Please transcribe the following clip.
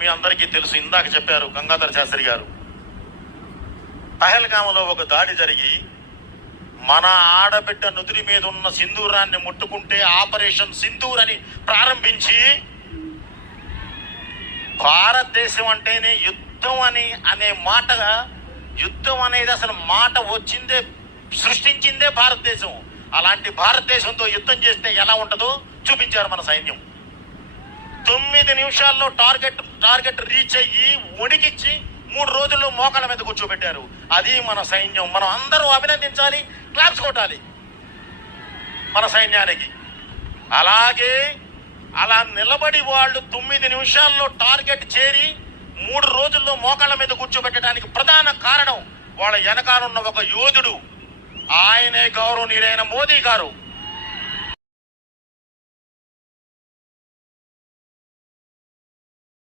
మీ అందరికీ తెలుసు, ఇందాక చెప్పారు గంగాధర శాస్త్రి గారు. పహల్గాములో ఒక దాడి జరిగి మన ఆడబిడ్డ నుదురి మీద ఉన్న సింధూరాన్ని ముట్టుకుంటే ఆపరేషన్ సింధూర్ అని ప్రారంభించి భారతదేశం అంటేనే యుద్ధం అనే మాటగా, యుద్ధం అనేది అసలు మాట వచ్చిందే, సృష్టించిందే భారతదేశం. అలాంటి భారతదేశంతో యుద్ధం చేస్తే ఎలా ఉంటుందో చూపించారు మన సైన్యం. 9 నిమిషాల్లో టార్గెట్ రీచ్ అయ్యి వణికిచ్చి 3 రోజుల్లో మోకాళ్ళ మీద కూర్చోబెట్టారు. అది మన సైన్యం. మనం అందరూ అభినందించాలి, క్లాప్స్ కొట్టాలి మన సైన్యానికి. అలాగే అలా నిలబడి వాళ్ళు 9 నిమిషాల్లో టార్గెట్ చేరి 3 రోజుల్లో మోకాళ్ళ మీద కూర్చోబెట్టడానికి ప్రధాన కారణం వాళ్ళ వెనకాలన్న ఒక యోధుడు, ఆయనే గౌరవనీయులైన మోదీ గారు.